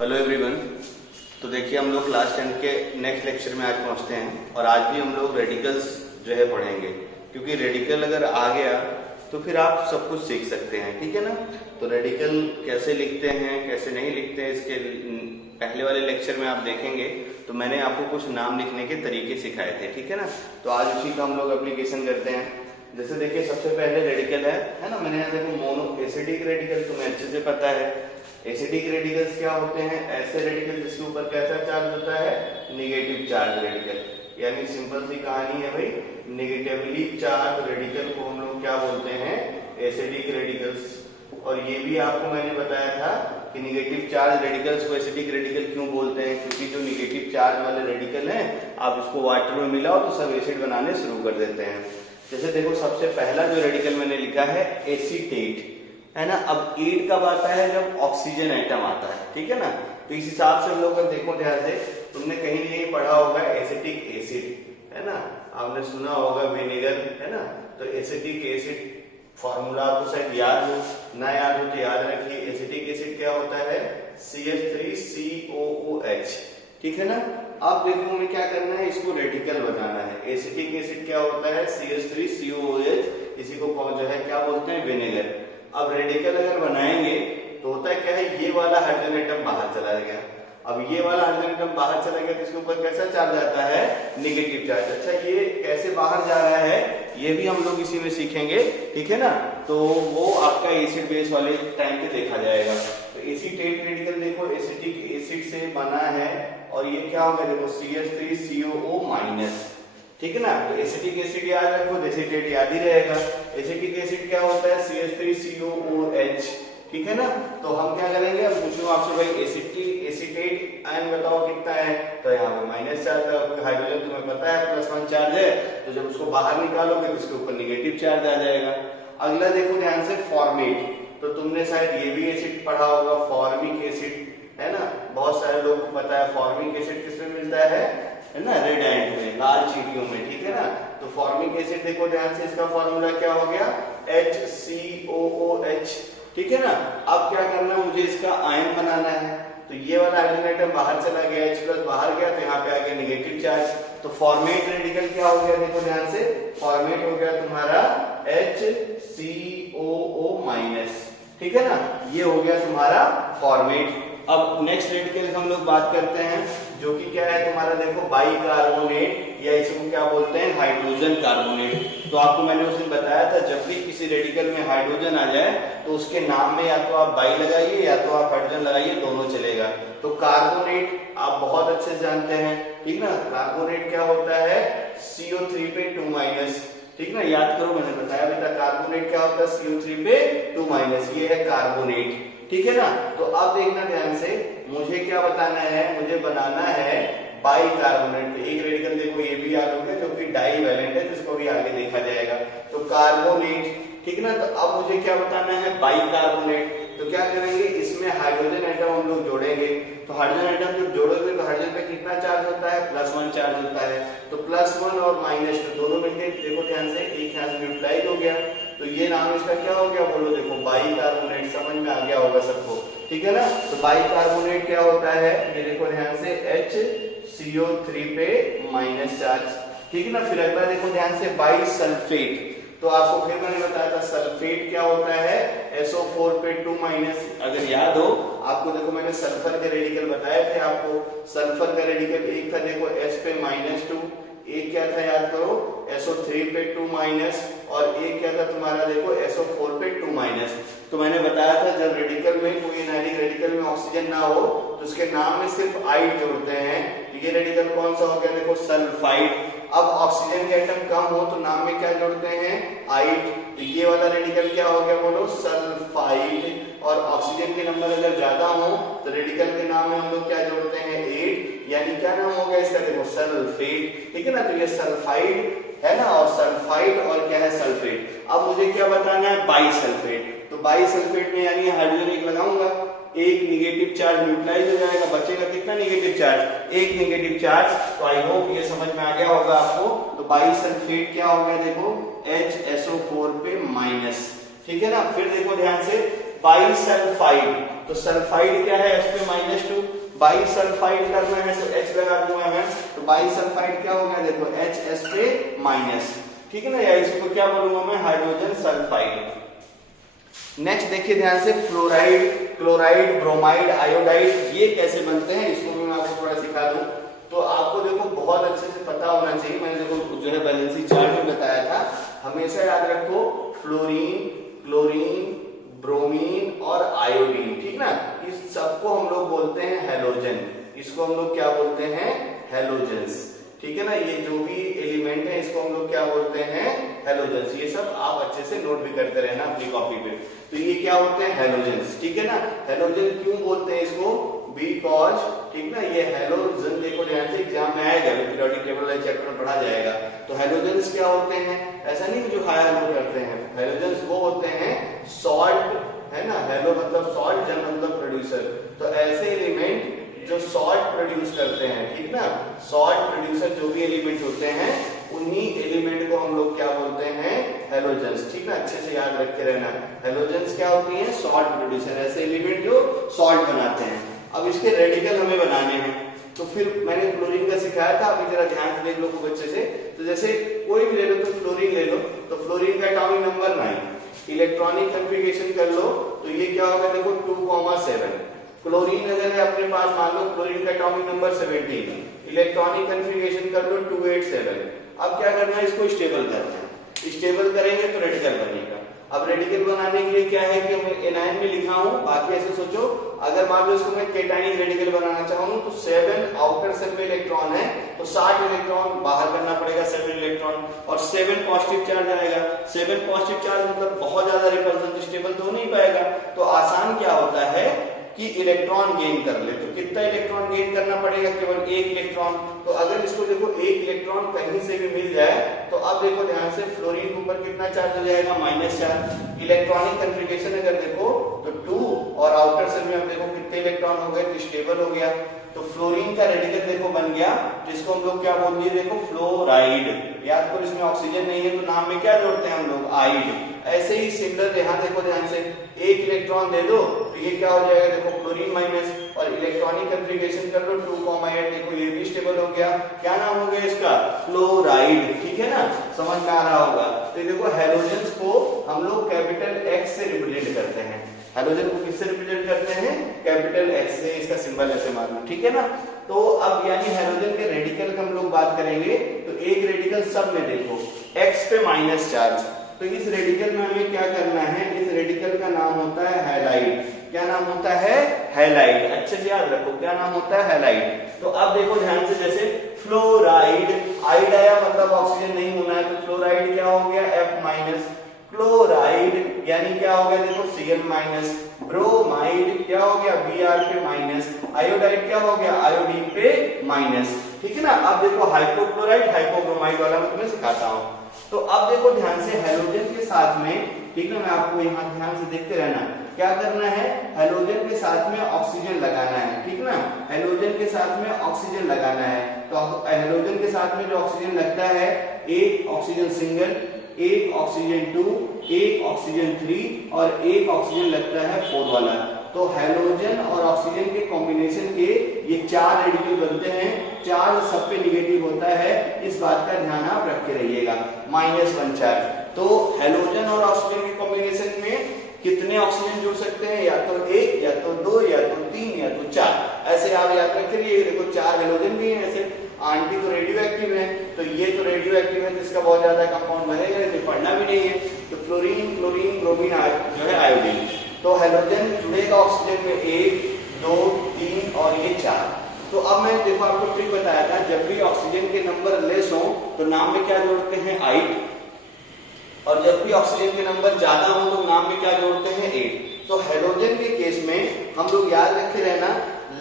Hello everyone. तो देखिए हम लोग क्लास 10 के नेक्स्ट लेक्चर में आज पहुंचते हैं और आज भी हम लोग रेडिकल्स जो है पढ़ेंगे, क्योंकि रेडिकल अगर आ गया तो फिर आप सब कुछ सीख सकते हैं, ठीक है ना। तो रेडिकल कैसे लिखते हैं कैसे नहीं लिखते हैं इसके पहले वाले लेक्चर में आप देखेंगे। तो मैंने आपको कुछ नाम लिखने के तरीके सिखाए थे, ठीक है ना। तो आज उसी का हम लोग एप्लीकेशन करते हैं। जैसे देखिए सबसे पहले रेडिकल है ना। मैंने यहाँ देखो मोनो एसिडिक रेडिकल तुम्हें अच्छे से पता है। एसिडिक रेडिकल्स क्या होते हैं? ऐसे रेडिकल जिसके ऊपर कैसा चार्ज होता है? Negative charge radical. यानी सिंपल सी कहानी है भाई, निगेटिवली चार्ज रेडिकल को हम लोग क्या बोलते हैं? Acidic radicals. और ये भी आपको मैंने बताया था कि निगेटिव चार्ज रेडिकल्स को एसिडिक रेडिकल क्यों बोलते हैं, क्योंकि जो निगेटिव चार्ज वाले रेडिकल हैं आप इसको वाटर में मिलाओ तो सब एसिड बनाने शुरू कर देते हैं। जैसे देखो सबसे पहला जो रेडिकल मैंने लिखा है एसीटेट, है ना। अब एट कब आता है? जब ऑक्सीजन एटम आता है, ठीक है ना। तो इस हिसाब से हम लोग देखो ध्यान से, तुमने कहीं नहीं पढ़ा होगा एसिटिक एसिड, है ना। आपने सुना होगा विनेगर, है ना। तो एसिटिक एसिड फॉर्मूला आपको शायद याद हो, ना याद हो तो याद रखिए। एसिटिक एसिड क्या होता है? CH3COOH, ठीक है ना। अब देखो हमें क्या करना है, इसको रेडिकल बनाना है। एसिटिक एसिड क्या होता है? CH3COOH, इसी को जो है क्या बोलते हैं? विनेगर। अब रेडिकल अगर बनाएंगे तो होता है क्या है, ये वाला हाइड्रोजन एटम बाहर चला गया। अब ये वाला हाइड्रोजन एटम बाहर चला गया तो इसके ऊपर कैसा चार्ज आता है? Negative charge. अच्छा ये कैसे बाहर जा रहा है ये भी हम लोग इसी में सीखेंगे, ठीक है ना। तो वो आपका एसिड बेस वाले टाइम पे देखा जाएगा। तो एसीटेट रेडिकल देखो एसिटिक एसिड से बना है और ये क्या होगा? देखो CH3COO-, ठीक है ना। तो एसिटिक एसिड याद रखो, एसीटेट याद ही रहेगा। एसिटिक एसिड क्या होता है? CH3COOH, ठीक है ना। तो हम क्या करेंगे, अब पूछूं आपसे भाई एसिटेट आयन बताओ कितना है, तो यहाँ पे माइनस चार्ज है। हाइड्रोजन तुम्हें पता है +1 चार्ज है, तो जब उसको बाहर निकालोगे तो उसके ऊपर निगेटिव चार्ज आ जाएगा। अगला देखो ध्यान से फॉर्मेट, तो तुमने शायद ये भी एसिड पढ़ा होगा, फॉर्मिक एसिड, है ना। बहुत सारे लोग को पता है फॉर्मिक एसिड किसमें मिलता है ना, रेड एंट में, लाल चींटियों में, ठीक है ना। तो फॉर्मिक एसिड देखो ध्यान से, इसका फॉर्मूला क्या हो गया? HCOOH, ठीक है ना। अब क्या करना, मुझे इसका आयन बनाना है। तो ये वाला हाइड्रोजन एटम बाहर चला गया, H+ बाहर गया तो यहाँ पे आ गया निगेटिव चार्ज। तो फॉर्मेट रेडिकल क्या हो गया? देखो ध्यान से, फॉर्मेट हो गया तुम्हारा HCOO-, ठीक है ना। ये हो गया तुम्हारा फॉर्मेट। अब नेक्स्ट रेडिकल हम लोग बात करते हैं, जो कि क्या है तुम्हारा, देखो बाइकार्बोनेट, या इसको क्या बोलते हैं? Hydrogen carbonate. तो आपको मैंने उस दिन बताया था, जब भी किसी रेडिकल में हाइड्रोजन आ जाए तो उसके नाम में या तो आप बाई लगाइए या तो आप हाइड्रोजन लगाइए, दोनों चलेगा। तो कार्बोनेट आप बहुत अच्छे से जानते हैं, ठीक ना। कार्बोनेट क्या होता है? CO3 पे 2-, ठीक ना। याद करो, मैंने बताया भी था कार्बोनेट क्या होता है? CO3 पे 2-, ये है कार्बोनेट, ठीक है ना। तो अब देखना ध्यान से, मुझे क्या बताना है? मुझे बनाना है बाइकार्बोनेट। एक रेडिकल देखो ये भी याद हो गया, जो कि डाइवैलेंट है, जिसको भी आगे देखा जाएगा। तो कार्बोनेट, ठीक ना। तो अब मुझे क्या बताना है? बाइकार्बोनेट। तो क्या करेंगे, इसमें हाइड्रोजन एटम हम लोग जोड़ेंगे। तो हाइड्रोजन एटम जब जोड़ोगे तो हाइड्रोजन पे कितना चार्ज होता है? +1 चार्ज होता है। तो +1 और -2 दोनों मिलकर देखो ध्यान से, एक यहाँ से न्यूट्रलाइज हो गया। तो ये नाम इसका क्या हो गया? बोलो देखो, बाइकार्बोनेट। समझ में आ गया होगा सबको, ठीक है ना। तो बाइकार्बोनेट क्या होता है? ये देखो ध्यान से, HCO3 पे - चार्ज, ठीक है ना। फिर अगला देखो ध्यान से, बाइसल्फेट। तो आपको फिर मैंने बताया था सल्फेट क्या होता है? SO4 पे 2-, अगर याद हो आपको, देखो मैंने सल्फर के रेडिकल बताए थे आपको। सल्फर का रेडिकल एक था देखो S पे -2, एक क्या था याद करो? SO3 पे 2-, और एक क्या था तुम्हारा? देखो SO4 पे 2-। तो मैंने बताया था जब रेडिकल में, कोई एनालिक रेडिकल में ऑक्सीजन ना हो तो उसके नाम में सिर्फ आइड जोड़ते हैं। ये रेडिकल कौन सा हो गया? देखो सल्फाइड। अब ऑक्सीजन के एटम कम हो तो नाम में क्या जोड़ते हैं? आइड। तो ये वाला रेडिकल क्या हो गया? बोलो सल्फाइड। और ऑक्सीजन के नंबर अगर ज्यादा हो तो रेडिकल के नाम में हम लोग क्या जोड़ते हैं? एट। यानी क्या नाम हो गया इसका? देखो सल्फेट, ठीक है ना। तो ये सल्फाइड है ना, और सल्फाइड और क्या है? सल्फेट। अब मुझे क्या बताना है? बाइसल्फेट। तो बाइसल्फेट में यानी हाइड्रोजन एक लगाऊंगा, एक निगेटिव चार्ज न्यूट्रलाइज हो जाएगा, बचेगा कितना? निगेटिव चार्ज, एक निगेटिव चार्ज। तो आई होप ये समझ में आ गया होगा आपको। तो बाइसल्फेट क्या हो गया? देखो HSO4 पे -, ठीक है ना। फिर देखो ध्यान से, बाइसल्फाइड। तो सल्फाइड क्या है? S पे -2, बाइसल्फाइड करना है तो H लगा दूंगा मैं, तो बाइसल्फाइड क्या हो गया देखो HS पे माइनस, ठीक है ना, या इसको क्या बोलूंगा मैं हाइड्रोजन सल्फाइड। नेक्स्ट देखिए ध्यान से, फ्लोराइड, क्लोराइड, ब्रोमाइड, आयोडाइड, ये कैसे बनते हैं इसको भी मैं आपको थोड़ा सिखा दूं। तो आपको देखो बहुत अच्छे से पता होना चाहिए, मैंने देखो जो है बैलेंसी चार्ट में बताया था, हमेशा याद रखो फ्लोरीन, क्लोरीन, ब्रोमीन और आयोडीन, ठीक ना, इस सबको हम लोग बोलते हैं हैलोजन, इसको हम लोग क्या बोलते हैं हैलोजेंस, ठीक है ना, ये जो भी एलिमेंट है इसको हम लोग क्या बोलते हैं हैलोजेंस। ये सब आप अच्छे से नोट भी करते रहना अपनी कॉपी पे। तो ये क्या होते हैं हैलोजेंस, ठीक है ना। हैलोजन क्यों बोलते हैं इसको, बिकॉज, ठीक ना, ये हैलोजन देखो ध्यान से एग्जाम में आएगा, पीरियोडिक टेबल वाले चैप्टर में पढ़ा जाएगा। तो हैलोजेंस क्या होते हैं, ऐसा नहीं कि जो हाई हेलो करते हैं, हैलोजेंस वो होते हैं सॉल्ट, है ना, हेलो मतलब सॉल्ट, जन मतलब प्रोड्यूसर, तो ऐसे एलिमेंट जो सॉल्ट प्रोड्यूस करते हैं, ठीक ना, सॉल्ट प्रोड्यूसर जो भी एलिमेंट होते हैं उन्हीं एलिमेंट को हम लोग क्या बोलते हैं हैलोजेंस, ठीक ना, अच्छे से याद रख के रहना। हैलोजेंस क्या होती है, सॉल्ट प्रोड्यूसर, ऐसे एलिमेंट जो सॉल्ट बनाते हैं। अब इसके रेडिकल हमें बनाने हैं, तो फिर मैंने क्लोरीन का सिखाया था, अभी जरा ध्यान से देख लो खूब अच्छे से। तो जैसे कोई भी ले लो, तो फ्लोरीन ले लो, तो फ्लोरीन का एटॉमिक नंबर 9, इलेक्ट्रॉनिक कॉन्फ़िगरेशन कर लो तो ये क्या होगा देखो 2,7। क्लोरीन अगर है अपने पास, मान लो क्लोरीन का एटॉमिक नंबर 17, इलेक्ट्रॉनिक कॉन्फ़िगरेशन कर लो 287। अब क्या करना है, इसको स्टेबल करना है, स्टेबल करेंगे तो रेडिकल बनेगा। अब रेडिकल बनाने के लिए क्या है कि मैं एनायन में लिखा हूं, बाकी ऐसे सोचो, अगर मान लो इसको मैं केटाइनिक रेडिकल बनाना चाहूँ तो 7 आउटर सेल में इलेक्ट्रॉन है, तो 60 इलेक्ट्रॉन बाहर करना पड़ेगा, 7 इलेक्ट्रॉन, और 7 पॉजिटिव चार्ज आएगा। 7 पॉजिटिव चार्ज मतलब बहुत ज्यादा रिपल्सन, स्टेबल तो हो नहीं पाएगा। तो आसान क्या होता है कि इलेक्ट्रॉन गेन कर ले, तो कितना इलेक्ट्रॉन गेन करना पड़ेगा, केवल 1 इलेक्ट्रॉन। तो अगर इसको देखो 1 इलेक्ट्रॉन कहीं से भी मिल जाए, तो अब देखो ध्यान से फ्लोरीन के ऊपर कितना चार्ज हो जाएगा, -4। इलेक्ट्रॉनिक कॉन्फ़िगरेशन अगर देखो तो 2, और आउटर सेल में हम देखो कितने इलेक्ट्रॉन हो गए, तो स्टेबल हो गया। तो फ्लोरीन का रेडिकल देखो बन गया, जिसको हम लोग क्या बोल दिए देखो फ्लोराइड। याद करो इसमें ऑक्सीजन नहीं है तो नाम में क्या जोड़ते हैं हम लोग, आइड। ऐसे ही सिमिलर यहाँ देखो ध्यान से, 1 इलेक्ट्रॉन दे दो तो ये क्या हो जाएगा देखो क्लोरीन माइनस, और इलेक्ट्रॉनिक कॉन्फ़िगरेशन कर लो 2,8, देखो ये भी स्टेबल हो गया। क्या नाम हो गया इसका, फ्लोराइड, ठीक है ना, समझ में आ रहा होगा। तो देखो हैलोजेंस को हम लोग कैपिटल X से रिप्रेजेंट करते हैं, हैलोजन को किससे रिप्रेजेंट करते हैं, कैपिटल X से, इसका सिंबल ऐसे मारना, ठीक है ना। तो अब यानी हैलोजन के रेडिकल की हम लोग बात करेंगे, तो एक रेडिकल सब में देखो X पे माइनस चार्ज, तो इस रेडिकल में हमें क्या करना है, इस रेडिकल का नाम होता है हैलाइड। क्या नाम होता है, हैलाइड, अच्छे से याद रखो क्या नाम होता है, हैलाइड। तो अब देखो ध्यान से, जैसे फ्लोराइड, आइड आया मतलब ऑक्सीजन नहीं होना है, तो फ्लोराइड क्या हो गया F-, क्लोराइड यानी क्या हो गया देखो Cl-, ब्रोमाइड क्या हो गया Br पे माइनस, आयोडाइड क्या हो गया आयोडीन पे माइनस, ठीक है ना। अब देखो हाइपोक्लोराइड, हाइपोब्रोमाइड वाला मैं तुम्हें सिखाता हूं। तो अब देखो ध्यान से, हैलोजन के साथ में, ठीक है, मैं आपको यहाँ ध्यान से देखते रहना, क्या करना है, हैलोजन के साथ में ऑक्सीजन लगाना है, ठीक ना, हैलोजन के साथ में ऑक्सीजन लगाना है। तो हैलोजन के साथ में जो ऑक्सीजन लगता है, एक ऑक्सीजन सिंगल, एक ऑक्सीजन 2, एक ऑक्सीजन 3 और एक ऑक्सीजन लगता है 4 वाला। तो हैलोजन और ऑक्सीजन के कॉम्बिनेशन के ये 4 रेडिकल बनते हैं, चार्ज सब पे निगेटिव होता है, इस बात का ध्यान आप रख के रहिएगा, -1 चार्ज। तो हैलोजन और ऑक्सीजन के कॉम्बिनेशन में कितने ऑक्सीजन जुड़ सकते हैं, या तो 1, या तो 2, या तो 3, या तो 4, ऐसे आप याद रख के, देखो 4 हैलोजन भी हैं, ऐसे आंटी तो रेडियो एक्टिव है, तो ये तो रेडियो एक्टिव है, जिसका बहुत ज्यादा कंपाउंड बनेगा, तो पढ़ना भी नहीं है। तो फ्लोरीन, क्लोरीन, ब्रोमीन जो है आयोडीन, तो हैलोजन जुड़ेगा ऑक्सीजन में 1, 2, 3 और ये 4। तो अब मैं देखो आपको ट्रिक बताया था, जब भी ऑक्सीजन के नंबर लेस हो तो नाम में क्या जोड़ते हैं, 8, और जब भी ऑक्सीजन के नंबर ज्यादा हो तो नाम में क्या जोड़ते हैं, 8। तो हैलोजन के केस में हम लोग याद रखे रहना,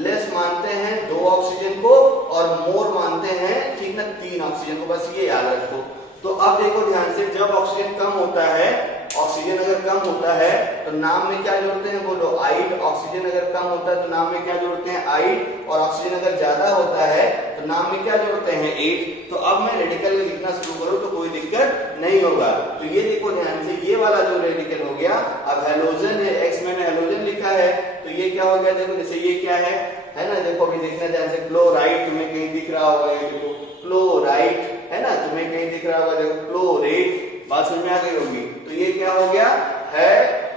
लेस मानते हैं 2 ऑक्सीजन को और मोर मानते हैं, ठीक ना, 3 ऑक्सीजन को, बस ये याद रखो। तो अब देखो ध्यान से, जब ऑक्सीजन कम होता है, ऑक्सीजन अगर कम होता है तो नाम में क्या जोड़ते हैं, बोलो आइड। ऑक्सीजन अगर कम होता है तो नाम में क्या जोड़ते हैं, आइड। और ऑक्सीजन अगर ज्यादा होता है तो नाम में क्या जोड़ते हैं, 8। तो अब मैं रेडिकल लिखना शुरू करूं तो कोई दिक्कत नहीं होगा। तो ये देखो ध्यान से, ये वाला जो रेडिकल हो गया, अब हैलोजन है, एक्स मैंने हैलोजन लिखा है, तो ये क्या हो गया देखो, जैसे ये क्या है ना, देखो अभी देखना ध्यान से, क्लोराइड तुम्हें कहीं दिख रहा होगा, ये देखो क्लोराइड है ना, तुम्हें कहीं दिख रहा होगा, देखो क्लोरेट, बात समझ में आ गई होगी। तो ये क्या हो गया है,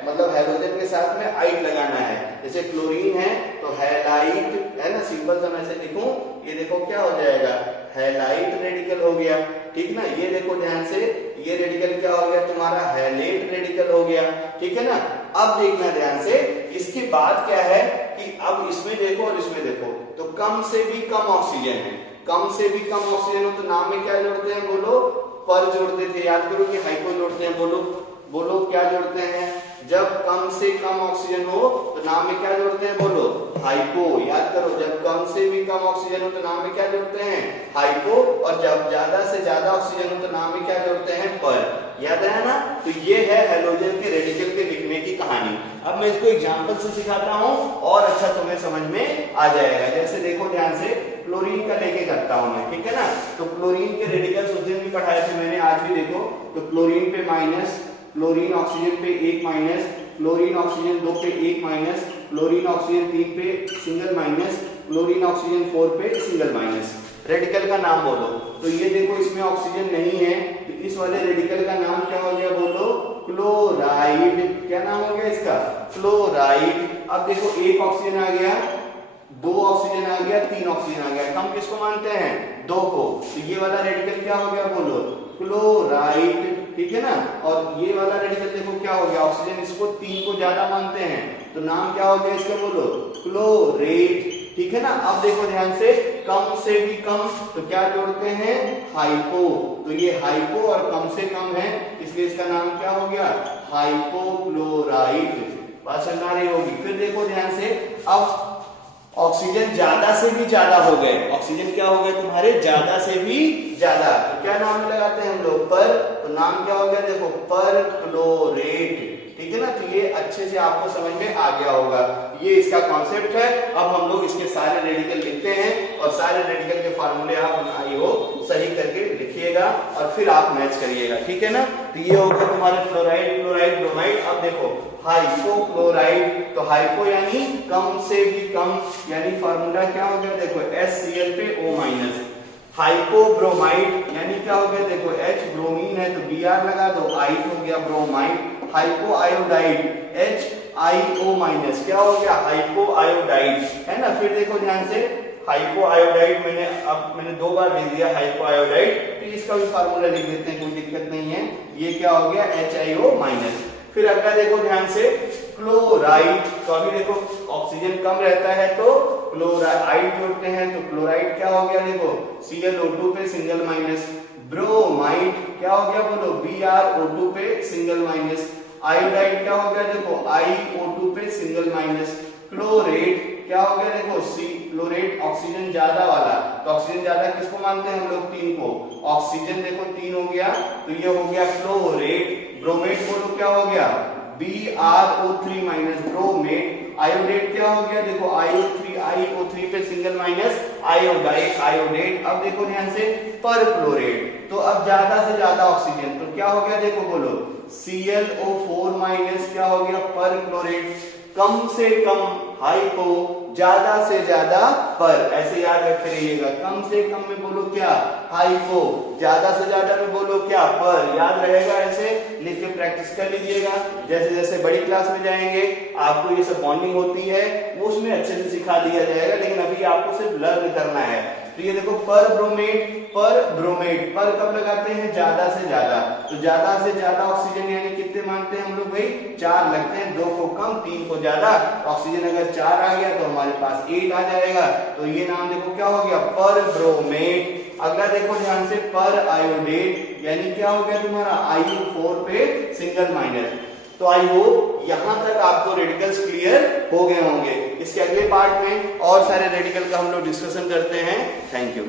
मतलब हेलोजन के साथ में आइट लगाना है, जैसे क्लोरीन है तो हैलाइट है ना, सिंपल सा मैं ऐसे लिखूं, ये देखो क्या हो जाएगा, हैलाइट रेडिकल हो गया, ठीक ना। ये देखो ध्यान से, ये रेडिकल क्या हो गया तुम्हारा, हैलेट रेडिकल हो गया, ठीक है ना। अब देखना ध्यान से, इसके बाद क्या है कि अब इसमें देखो और इसमें देखो, तो कम से भी कम ऑक्सीजन है, कम से भी कम ऑक्सीजन हो तो नाम में क्या जोड़ते हैं, बोलो पर जोड़ते थे, याद करो कि हाइपो जोड़ते हैं, बोलो बोलो क्या जोड़ते हैं, जब कम से कम ऑक्सीजन हो तो नाम में क्या जोड़ते हैं, बोलो हाइपो, याद करो, जब कम से भी कम ऑक्सीजन हो तो नाम में क्या जोड़ते हैं, हाइपो, और जब ज्यादा से ज्यादा ऑक्सीजन हो तो नाम में क्या जोड़ते हैं, पर, याद है ना। तो ये है हेलोजन के रेडिकल के लिखने की कहानी। अब मैं इसको एग्जांपल से सिखाता हूं और अच्छा तुम्हें समझ में आ जाएगा। जैसे देखो ध्यान से, क्लोरीन का लेके करता हूं मैं, ठीक है ना। तो क्लोरीन के रेडिकल्स उस दिन भी पढ़ाए थे मैंने, आज भी देखो, तो क्लोरीन पे माइनस, क्लोरीन ऑक्सीजन पे 1 माइनस, क्लोरीन ऑक्सीजन 2 पे 1 माइनस, क्लोरीन ऑक्सीजन 3 पे सिंगल माइनस, क्लोरीन ऑक्सीजन 4 पे सिंगल माइनस। रेडिकल का नाम बोलो, तो ये देखो इसमें ऑक्सीजन नहीं है, तो इस वाले रेडिकल का नाम क्या हो गया, बोलो क्लोराइड। क्या नाम हो गया इसका, क्लोराइड। अब देखो एक ऑक्सीजन आ गया, 2 ऑक्सीजन आ गया, 3 ऑक्सीजन आ गया, हम किसको मानते हैं, 2 को, तो ये वाला रेडिकल क्या हो गया, बोलो क्लोराइड, ठीक है ना। और ये वाला रेडिकल देखो क्या हो गया, ऑक्सीजन इसको 3 को ज्यादा मानते हैं, तो नाम क्या हो गया इसका, बोलो क्लोरेट, ठीक है ना। अब देखो ध्यान से, कम से भी कम तो क्या जोड़ते हैं, हाइपो, तो ये हाइपो और कम से कम है, इसलिए इसका नाम क्या हो गया, हाइपोक्लोराइट। बात समझ आ रही होगी। फिर देखो ध्यान से, अब ऑक्सीजन ज्यादा से भी ज्यादा हो गए, ऑक्सीजन क्या हो गए तुम्हारे, ज्यादा से भी ज्यादा, तो क्या नाम लगाते हैं हम लोग, पर, तो नाम क्या हो गया, देखो पर क्लोरेट, ठीक है ना। तो ये अच्छे से आपको समझ में आ गया होगा, ये इसका कॉन्सेप्ट है। अब हम लोग इसके सारे रेडिकल लिखते हैं और सारे रेडिकल के फार्मूले आप आई हो सही करके लिखिएगा और फिर आप मैच करिएगा, ठीक है ना। तो ये हो गया तुम्हारे फ्लोराइड, क्लोराइड, ब्रोमाइड। अब देखो हाइपोक्लोराइड, तो हाइपो यानी कम से भी कम, यानी फार्मूला क्या हो गया, देखो HCl पे O-। हाइपोब्रोमाइड यानी क्या हो गया, देखो H ब्रोमीन है तो Br लगा दो, I हो गया ब्रोमाइड। हाइपो आयोडाइड HiO-, क्या हो गया, हाइपो आयोडाइड, है ना। फिर देखो ध्यान से, हाइपो आयोडाइड मैंने 2 बार लिख दिया हाइपो आयोडाइड, तो इसका भी फार्मूला लिख देते हैं, कोई दिक्कत नहीं है। ये क्या हो गया, HiO-। फिर अगला देखो ध्यान से, क्लोराइड, तो अभी देखो ऑक्सीजन कम रहता है तो क्लोराइड जोड़ते हैं, तो क्लोराइड क्या हो गया, देखो Cl O2 पे सिंगल माइनस। ब्रोमाइड क्या हो गया, बोलो BrO2 पे सिंगल माइनस। आयोडाइड क्या हो गया, देखो IO2 पे सिंगल माइनस। क्लोरेट क्या हो गया, देखो क्लोरेट ऑक्सीजन ज्यादा वाला, तो ऑक्सीजन ज्यादा किसको मानते हैं हम लोग, 3 को, ऑक्सीजन देखो 3 हो गया, तो ये हो गया क्लोरेट। ब्रोमेट बोलो क्या हो गया, BrO3- ब्रोमेट। आयोडेट क्या हो गया, देखो IO3 पे सिंगल माइनस, आयोडेट। अब देखो ध्यान से, पर क्लोरेट, तो अब ज्यादा से ज्यादा ऑक्सीजन, तो क्या हो गया, देखो बोलो ClO4- क्या हो गया, पर क्लोरेट। कम से कम हाइपो, ज्यादा से ज्यादा पर, ऐसे याद रखते रहिएगा, कम से कम में बोलो क्या, हाइपो, ज्यादा से ज्यादा में बोलो क्या, पर, याद रहेगा, ऐसे लिख के प्रैक्टिस कर लीजिएगा। जैसे जैसे बड़ी क्लास में जाएंगे आपको ये सब बॉन्डिंग होती है वो उसमें अच्छे से सिखा दिया जाएगा, लेकिन अभी आपको सिर्फ लर्न करना है। तो ये देखो पर ब्रोमेट, पर कब लगाते हैं, ज्यादा से ज्यादा, तो ज्यादा से ज्यादा ऑक्सीजन यानी कितने मानते हैं हम लोग भाई, 4 लगते हैं, 2 को कम 3 को ज्यादा। ऑक्सीजन अगर 4 आ गया तो हमारे पास 8 आ जाएगा, तो ये नाम देखो क्या हो गया, पर ब्रोमेट। अगला देखो ध्यान से, पर आयोडेट यानी क्या हो गया तुम्हारा, IO4 पे सिंगल माइनस। तो आई होप यहां तक आपको रेडिकल्स क्लियर हो गए होंगे। इसके अगले पार्ट में और सारे रेडिकल का हम लोग डिस्कशन करते हैं। Thank you.